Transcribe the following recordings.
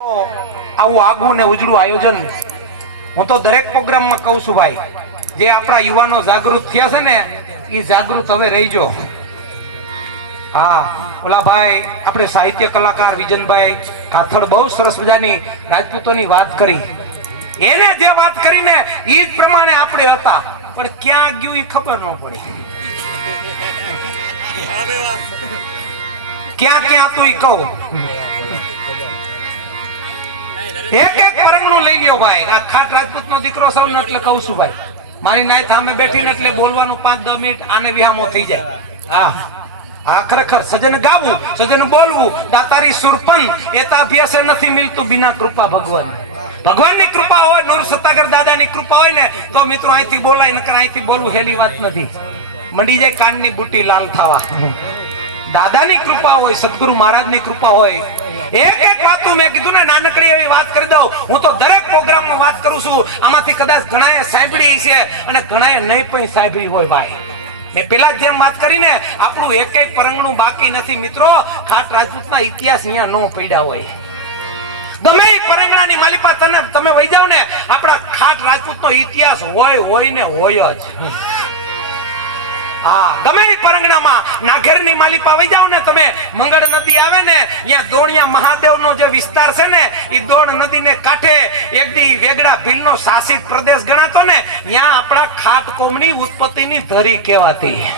આવું આગવું ને ઉજળું આયોજન હું તો દરેક પ્રોગ્રામમાં કહું છું ભાઈ, જે આપણા યુવાનો જાગૃત થયા છે ને એ જાગૃત હવે રહીજો. હા, ઓલા ભાઈ આપણે સાહિત્ય કલાકાર વિજનભાઈ કાથડ બહુ સરસ મજાની રાજપૂતોની વાત કરી. એને જે વાત કરીને એ જ પ્રમાણે આપણે હતા, પણ ક્યાં ગયું એ ખબર ન પડી. ક્યાં ક્યાં હતું એ કહું. એક એક પરંગણું લઈ લ્યો ભાઈ. આ ખાટ રાજપૂત નો દીકરો સૌ ને એટલે કહું છું ભાઈ, મારી નાય સામે બેઠીને એટલે બોલવાનું 5-10 મિનિટ આને વિહામો થઈ જાય. હા હા, ખરેખર સજન ગાવું, સજન બોલવું, દાતારી સુરપન એતા અભ્યાસે નથી મિલતું બિના કૃપા ભગવાન. ભગવાનની કૃપા હોય, નૂર સત્તાગર દાદાની કૃપા હોય ને તો મિત્રો અહીંથી બોલાય, નકર અહીંથી બોલવું હેલી વાત નથી. મંડી જાય કાનની બુટી લાલ થવા. દાદાની કૃપા હોય, સદગુરુ મહારાજની કૃપા હોય. એક એક વાતું મેં કીધું ને, નાનકડી એવી વાત કરી દઉં. હું તો દરેક પ્રોગ્રામમાં વાત કરું છું. આમાંથી કદાચ ઘણાએ સાંભળી છે અને ઘણાએ નહીં પણ સાંભળી હોય ભાઈ. મેં પેલા જેમ વાત કરીને આપણું એક એક પરંગણું બાકી નથી મિત્રો. ખાટ રાજપૂતના ઇતિહાસ અહીંયા ન પડ્યા હોય. ગમે એ પરંગણાની માલિપા તમે વહી જાવ ને, આપણા ખાટ રાજપૂતનો ઇતિહાસ હોય ને હોય જ. હા, ગમે એ પરંગણામાં નાઘેરની માલિપા વહી જાવ ને તમે, મંગળ નદી આવે ને અહીંયા દોણિયા મહાદેવનો જે વિસ્તાર છે ને, એ દોણ નદીને કાંઠે એક દી વેગડા ભીલનો શાસિત પ્રદેશ ગણાતો ને, ત્યાં આપણા ખાટ કોમની ઉત્પત્તિની ધરી કહેવાતી.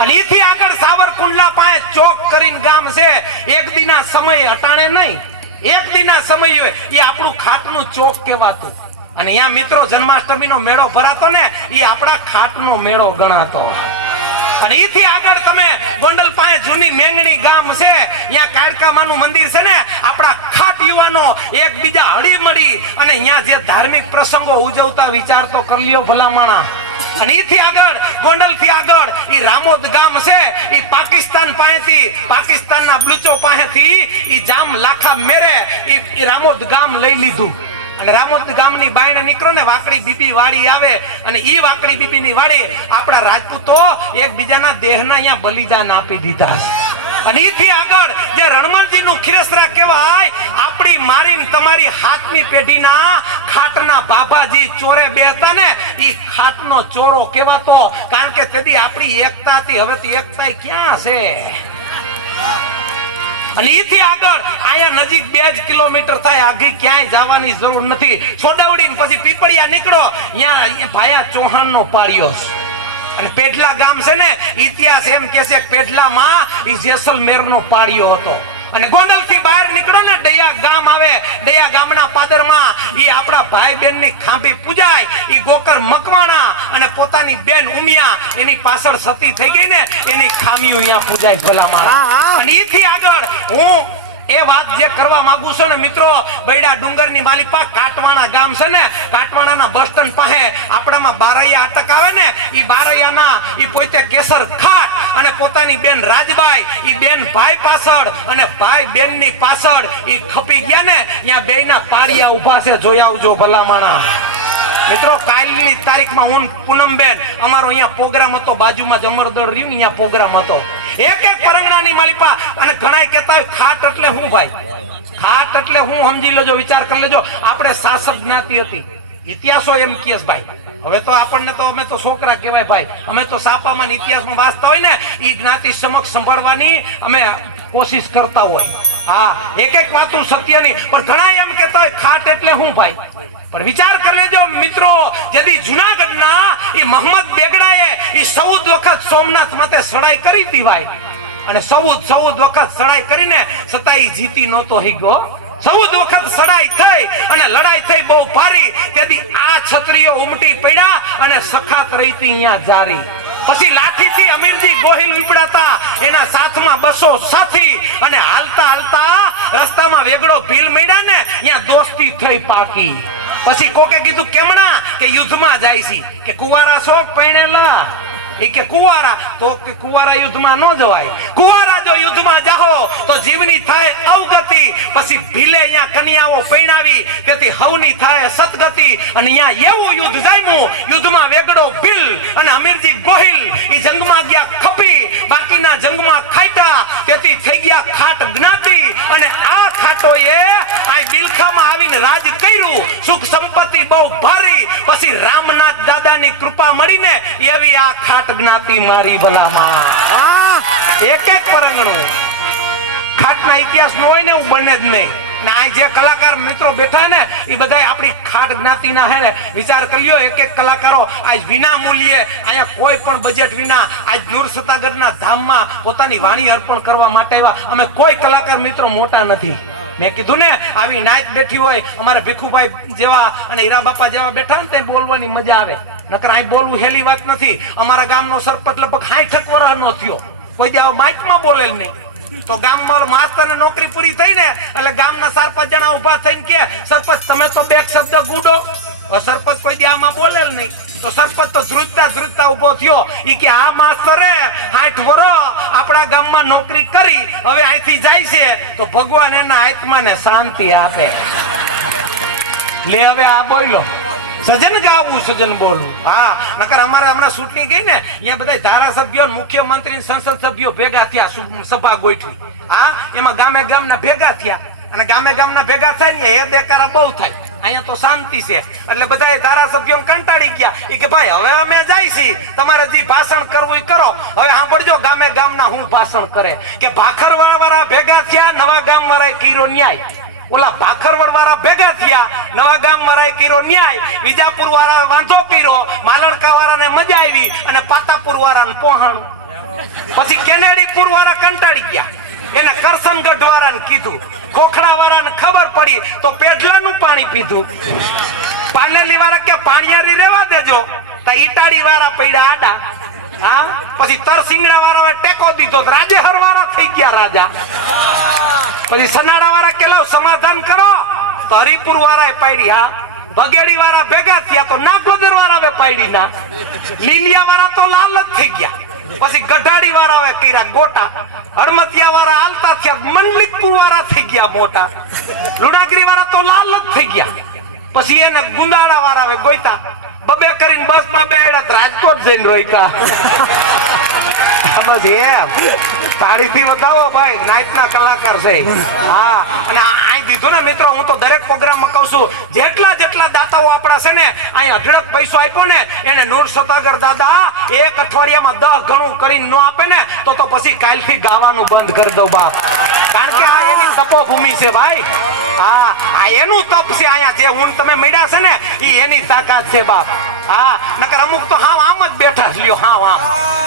અને એથી આગળ સાવરકુંડલા પાસે ચોક કરીને ગામ છે. એક દીના સમય અટાણે નહીં, એક દીના સમય હોય એ આપણું ખાટનું ચોક કહેવાતું. અને અહીંયા મિત્રો જન્માષ્ટમીનો મેળો ભરાતો ને, એ આપણા ખાટનો મેળો ગણાતો. અને એથી આગળ તમે ગોંડલ પાસે જૂની મેંગણી ગામ છે, અહીંયા કાળકામાનું મંદિર છે ને, આપણા ખાટ યુવાનો એકબીજા હળી મળી અને અહીંયા જે ધાર્મિક પ્રસંગો ઉજવતા વિચાર તો કરી લ્યો ભલામણા. અને એથી આગળ ગોંડલ થી આગળ ઈ રામોદ ગામ છે, ઈ પાકિસ્તાન પાસેથી, પાકિસ્તાનના બ્લુચો પાસેથી ઈ જામ લાખા મેરે ઈ રામોદ ગામ લઈ લીધું. અને રામોદ ગામની બાયણ નીકળો ને, વાકડી બીબી વાડી આવે અને ઈ વાકડી બીબીની વાડી આપણા રાજપૂતો એકબીજાના દેહના અહીંયા બલિદાન આપી દીધા. અને ઈથી આગળ જે રણમલજીનું ખીરસરા કહેવાય, આપણી મારીને તમારી હાથની પેઢીના ખાટના બાબાજી ચોરે બેહતા ને, ઈ ખાટનો ચોરો કહેવાતો. કારણ કે તેથી આપણી એકતા હતી, હવે તો એકતા ક્યાં છે. અને એથી આગળ અહીંયા નજીક 2 જ કિલોમીટર થાય, આગળ ક્યાંય જવાની જરૂર નથી. સોડાવડી પછી પીપળિયા નીકળો, અહીંયા ભાયા ચૌહાણ નો પાડ્યો. અને પેઢલા ગામ છે ને, ઇતિહાસ એમ કે છે પેઢલામાં ઈ જેસલમેર નો પાડ્યો હતો. અને ગોંડલ થી બહાર નીકળો ને, દયા ગામ આવે. દયા ગામના પાદરમાં ઈ આપણા ભાઈ બેન ની ખાંભી પૂજાય. ઈ ગોકર મકવાણા અને પોતાની બેન ઉમિયા એની પાછળ સતી થઈ ગઈ ને, એની ખામીઓ અહીંયા પૂજાય ભલામણા. અને ઈથી આગળ હું એ વાત જે કરવા માંગુ છું ને મિત્રો, બૈડા ડુંગર ની માલિપા કાટવાણા ગામ છે ને, કાટવાણાના બસ સ્ટેન્ડ પાસે આપણામાં બારૈયા અટક આવે ને, ઈ બારૈયાના ઈ પોતે કેસર ખાટ અને પોતાની બેન રાજબાઈ, ઈ બેન ભાઈ પાછળ અને ભાઈ બેન ની પાછળ ઈ ખપી ગયા ને, ત્યાં બેયના પારિયા ઉભા છે, જોઈ આવજો ભલામણા. મિત્રો કાલની તારીખમાં હું પૂનમબેન અમારો અહીંયા પ્રોગ્રામ હતો, બાજુમાં જમરદળ રહ્યું ને અહીંયા પ્રોગ્રામ હતો. એક એક પરંગણાની માલિપા. અને ઘણા કહેતા હોય ખાટ એટલે હું ભાઈ, ખાટ એટલે હું સમજી લેજો, વિચાર કરી લેજો. આપણે શાસક જ્ઞાતિ હતી, ઇતિહાસો એમ કહે ભાઈ. હવે તો આપણને તો અમે તો છોકરા કહેવાય ભાઈ, અમે તો સાપામાં ઇતિહાસમાં વાંચતા હોય ને, એ જ્ઞાતિ સમક્ષ સંભાળવાની અમે કોશિશ કરતા હોય. હા, એક એક વાતું સત્યની. પણ ઘણા એમ કહેતા હોય ખાટ એટલે હું ભાઈ. પણ વિચાર કરી લેજો મિત્રો, જેથી જુનાગઢના ઈ મોહમ્મદ બેગડાએ ઈ 14 વખત સોમનાથ માથે ચડાઈ કરી હતી ભાઈ. અને 14 વખત ચડાઈ કરીને છતાં ઈ જીતી નહોતો હીગો. 14 વખત ચડાઈ થઈ અને લડાઈ થઈ બહુ ભારી. તેથી આ ક્ષત્રિયો ઉમટી પડ્યા અને સખાત રહી હતી અહીંયા જારી. પછી લાઠીથી અમીરજી ગોહિલ ઉપડાતા, એના સાથમાં 200 સાથી. અને હાલતા હાલતા રસ્તામાં વેગડો ભીલ મળ્યા ને, અહીંયા દોસ્તી થઈ પાકી. પછી કોકે કીધું કેમણા, કે યુદ્ધમાં જાય છે. કે કુવારા શોખ પૈણેલા, એ કે કુવારા, તો કે કુવારા યુદ્ધમાં ન જવાય. કુવારા જો યુદ્ધમાં જાહો તો જીવની થાય અવગતિ. પછી ભીલે અહીંયા કન્યાઓ પૈણાવી, તેથી હવની થાય સદગતિ. અને અહીંયા એવું યુદ્ધ જામ્યું, યુદ્ધમાં વેગડો ભીલ અને અમીરજી ગોહિલ એ જંગમાં ગયા ખપી, બાકીના જંગમાં ખાઈટા. તેથી થઈ ગયા ખાટ જ્ઞાતિ. અને આ ખાટો રાક્ષસોએ આ બિલખામાં આવીને રાજ કર્યું, સુખ સંપત્તિ બહુ ભારી, પછી રામનાથ દાદાની કૃપા મળીને એવી આ ખાટ જ્ઞાતિ મારી ભલામાં એક એક પરંગણું ખાટના ઇતિહાસ નો હોય ને એવું બને જ નહીં. ને આ જે કલાકાર મિત્રો બેઠા ને એ બધા આપણી ખાટ જ્ઞાતિના હે ને, વિચાર કર્યો એક એક કલાકારો આજ વિના મૂલ્યે અહીંયા કોઈ પણ બજેટ વિના આજ નૂર સતાગઢના ધામમાં પોતાની વાણી અર્પણ કરવા માટે આવ્યા. અમે કોઈ કલાકાર મિત્રો મોટા નથી. મેં કીધું ને આવી નાચ બેઠી હોય અમારા ભીખુભાઈ જેવા અને હીરા બાપા જેવા બેઠા ને તે બોલવાની મજા આવે. નકર અહીં બોલવું હેલી વાત નથી. અમારા ગામનો સરપંચ લગભગ 60 વર્ષનો થયો, કોઈ દી માઇકમાં બોલેલ નહીં. તો ગામમાં માસ્તરને નોકરી પૂરી થઈ ને એટલે ગામના 4-5 જણા ઉભા થઈને કે સરપંચ તમે તો બે શબ્દ ગુડો. સરપંચ કોઈ દી આમાં બોલેલ નહીં. તો સરપંચ તો ધ્રુજતા ઉભો થયો. ઈ કે આ માસ્તરે 60 વર્ષ આપણા ગામમાં નોકરી કરી, હવે અહીંથી જાય છે તો ભગવાન એના આત્માને શાંતિ આપે. લે હવે આ બોલો સજન ગાવું સજન બોલવું. હા, નકર અમારે હમણાં ચૂંટણી ગઈ ને અહીંયા બધા ધારાસભ્યો, મુખ્યમંત્રી, સંસદ સભ્યો ભેગા થયા, સભા ગોઠવી. હા, એમાં ગામે ગામના ભેગા થયા અને ગામે ગામના ભેગા થાય ને એ દેકારા બહુ થાય. અહીંયા તો શાંતિ છે એટલે બધા ધારાસભ્યો કંટાળી ગયા. એ કે ભાઈ હવે અમે જાય છીએ, તમારે જે ભાષણ કરવું એ કરો. હવે સાંભળજો ગામે ગામના હું ભાષણ કરે કે ભાખરવાળા વાળા ભેગા થયા, નવા ગામ વાળા કર્યો ન્યાય. ઓલા ભાખરવડ વાળા ભેગા થયા, નવા ગામ વાળાએ કર્યો ન્યાય, વિજાપુર વાળા વાંધો કર્યો, માલણકા વાળાને મજા આવી અને પાતાપુર વાળાને પોહાણું. પછી કેનેડીપુર વાળા કંટાળી ગયા, એને કરસનગઢ વાળાને કીધું. ખોખડા વાળાને ખબર પડી તો પેઢલાનું પાણી પીધું. પાનેલી વાળા કે પાણીયારી રેવા દેજો, તો ઈટાડી વાળા પડ્યા આડા. હા, પછી તરસિંગડા વાળા ટેકો દીધો, રાજેહર વાળા થઈ ગયા રાજા. પછી સનાડા વાળા કેલા સમાધાન કરો તો હરિપુર વાળા પાડી. હા, બગેડી વાળા ભેગા થયા તો નાગોદર વાળા પાડી ના. લીલિયા વાળા તો લાલ જ થઈ ગયા. પછી ગઢાડી વાળા કર્યા ગોટા. હડમતિયા વાળા હાલતા થયા, મંડલિકપુર વાળા થઈ ગયા મોટા. લુણાગરી વાળા તો લાલ જ થઈ ગયા. પછી એને ગુંદાળા વાળા ગોઈતા, બબે કરીને બસમાં બેડ્યા રાજકોટ જઈને રોઈકા. બસ એમ તાળીથી વધાવો ભાઈ, નાઈટના કલાકાર છે. હા, અને અહીં દીધું ને મિત્રો, હું તો દરેક પ્રોગ્રામમાં કહું છું, જેટલા દાતાઓ આપણા છે ને અહીં અઢળક પૈસો આપ્યો ને એને નૂર સતાગર દાદા એક અઠવાડિયામાં 10 ગણું કરીને ન આપે ને તો પછી કાલથી ગાવાનું બંધ કરી દો બાપ. કારણ કે આ એની તપોભૂમિ છે ભાઈ. હા, આ એનું તપ છે. અહીંયા જે હું તમે મળ્યા છે ને એ એની તાકાત છે બાપ. હા, નકર અમુક તો હાવ આમ જ બેઠા લ્યો, હાવ આમ.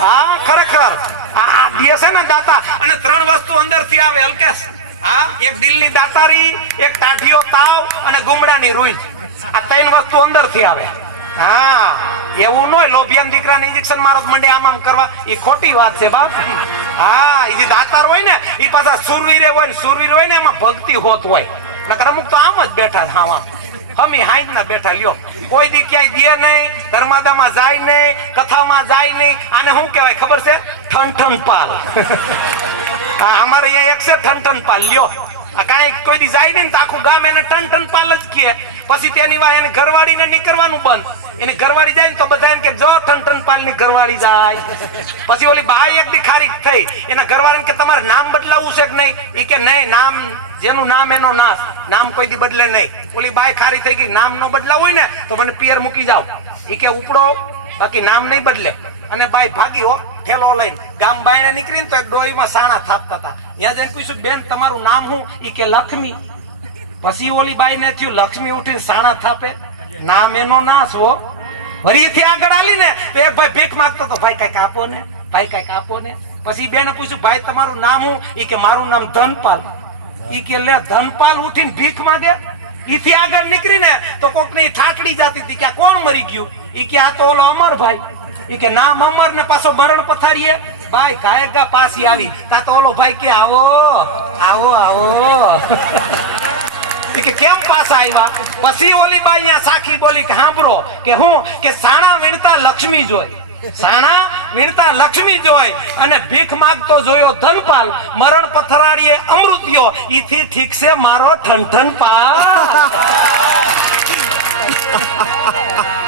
હા, ખરેખર આ દે છે ને દાતા. અને 3 વસ્તુ અંદરથી આવે અલ્કેશ. હા, એક દિલની દાતારી, એક ટાઢિયો તાવ અને ગુમડાની રૂઈ. આ 3 વસ્તુ અંદરથી આવે. હા, એવું ન હોય લોભિયાન દીકરાને ઇન્જેક્શન મારો મંડે આમ કરવા, એ ખોટી વાત છે બાપ. હા, એ જે દાતાર હોય ને એ પાછા સુરવીર હોય ને, સુરવીર હોય ને એમાં ભક્તિ હોત હોય. નકર અમુક તો આમ જ બેઠા હા હમી હાઈજ ના બેઠા લ્યો. કોઈ દી ક્યાંય દે નહીં, ધર્માદામાં જાય નહીં, કથામાં જાય નહીં. આને શું કહેવાય ખબર છે? ઠન પાલ. હા, અમારે અહીંયા એક છે ઠન પાલ લ્યો. કાંઈ કોઈ દી જાય નહીં તો આખું ગામ એને ઠન પાલ જ કહે. પછી તેની વાય એની ઘરવાળીને નીકળવાનું બંધ. એની ઘરવાળી જાય ને તો બધા એમ કે જો ઠન પાલ ની ઘરવાળી જાય. પછી ઓલી બાઈ એક દી ખારી થઈ, એના ઘરવાળાને કે તમારે નામ બદલાવવું છે કે નહીં? એ કે નહીં, નામ જેનું નામ એનો નાશ, નામ કોઈ દી બદલે નહીં. ઓલી બાઈ ખારી થઈ ગઈ, નામ નો બદલાવ હોય ને તો મને પિયર મૂકી જાવ. એ કે ઉપડો, બાકી નામ નહીં બદલે. અને બાઈ ભાગી હો ઠેલો લઈને. ગામ બાઈને નીકળીને તો એક ડોરીમાં સાણા થાપતા હતા. ત્યાં જઈને પૂછ્યું બેન તમારું નામ શું? એ કે લક્ષ્મી. પછી ઓલી બાઈ ને થયું લક્ષ્મી ઉઠીને સાણા થાપે, નામ એનો નાશ હો. ફરીથી આગળ આલી ને તો એક ભાઈ ભીખ માંગતો તો, ભાઈ કઈક આપો ને, ભાઈ કઈક આપો ને. પછી બેને પૂછ્યું ભાઈ તમારું નામ શું? એ કે મારું નામ ધનપાલ. ઈ કે લે ધનપાલ ઉઠીને ભીખ માંગે. ઈથી આગળ નીકળીને તો કોક ની ઠાઠડી જાતી હતી કે કોણ મરી ગયું? ઈ કે આ તો ઓલો અમરભાઈ. ઈ કે નામ અમર ને પાછો મરણ પથારીએ. ભાઈ કાયગા પાછી આવી તા તો ઓલો ભાઈ કે આવો આવો આવો. કે કેમ પાછા આવ્યા? પછી ઓલી બાઈ ત્યાં સાખી બોલી કે સાંભળો કે હું કે સાણા વીણતા લક્ષ્મી જોઈ, સાણા વીણતા લક્ષ્મી જોઈ અને ભીખ માંગતો જોયો ધનપાલ, મરણ પથરાડીએ અમૃત્યો. ઈથી ઠીક છે મારો ઠન પાલ.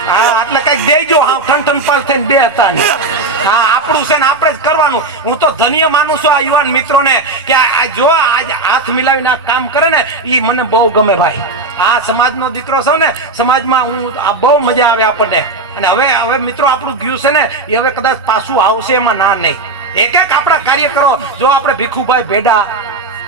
હા, એટલે કઈક દેજો. હા, ઠન પાલ થઈને બે હતા. હા આપણું છે ને આપણે જ કરવાનું. હું તો ધન્ય માનું છું આ યુવાન મિત્રોને કે આ જો આજ હાથ મિલાવીને આ કામ કરે ને એ મને બહુ ગમે ભાઈ. આ સમાજનો દીકરો છું ને, સમાજમાં હું આ બહુ મજા આવે આપણને. અને હવે મિત્રો આપણું ગયું છે ને એ હવે કદાચ પાછું આવશે એમાં ના નહીં. એક એક આપણા કાર્ય કરો. જો આપણે ભીખુભાઈ ભેડા,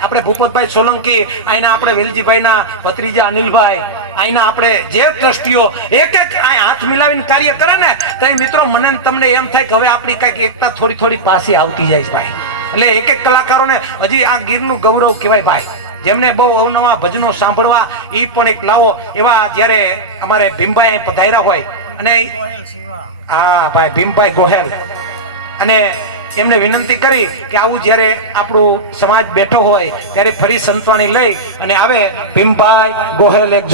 આપણે ભૂપતભાઈ સોલંકી, અહીંના આપણે વેલજીભાઈના ભત્રીજા અનિલભાઈ, અહીંના આપણે જે ટ્રસ્ટીઓ એક એક હાથ મિલાવીને કાર્ય કરે ને તો મિત્રો મને તમને એમ થાય કે હવે આપણી કઈક એકતા થોડી થોડી પાસે આવતી જાય છે ભાઈ. એટલે એક એક કલાકારોને હજી આ ગીરનું ગૌરવ કહેવાય ભાઈ, જેમને બહુ અવનવા ભજનો સાંભળવા એ પણ એક લાવો. એવા જ્યારે અમારે ભીમભાઈ પધાર્યા હોય અને હા ભાઈ ભીમભાઈ ગોહેલ, અને એમને વિનંતી કરી કે આવું જ્યારે આપણું સમાજ બેઠો હોય ત્યારે ફરી સંતવાણી લઈ અને આવે ભીમભાઈ ગોહેલ એક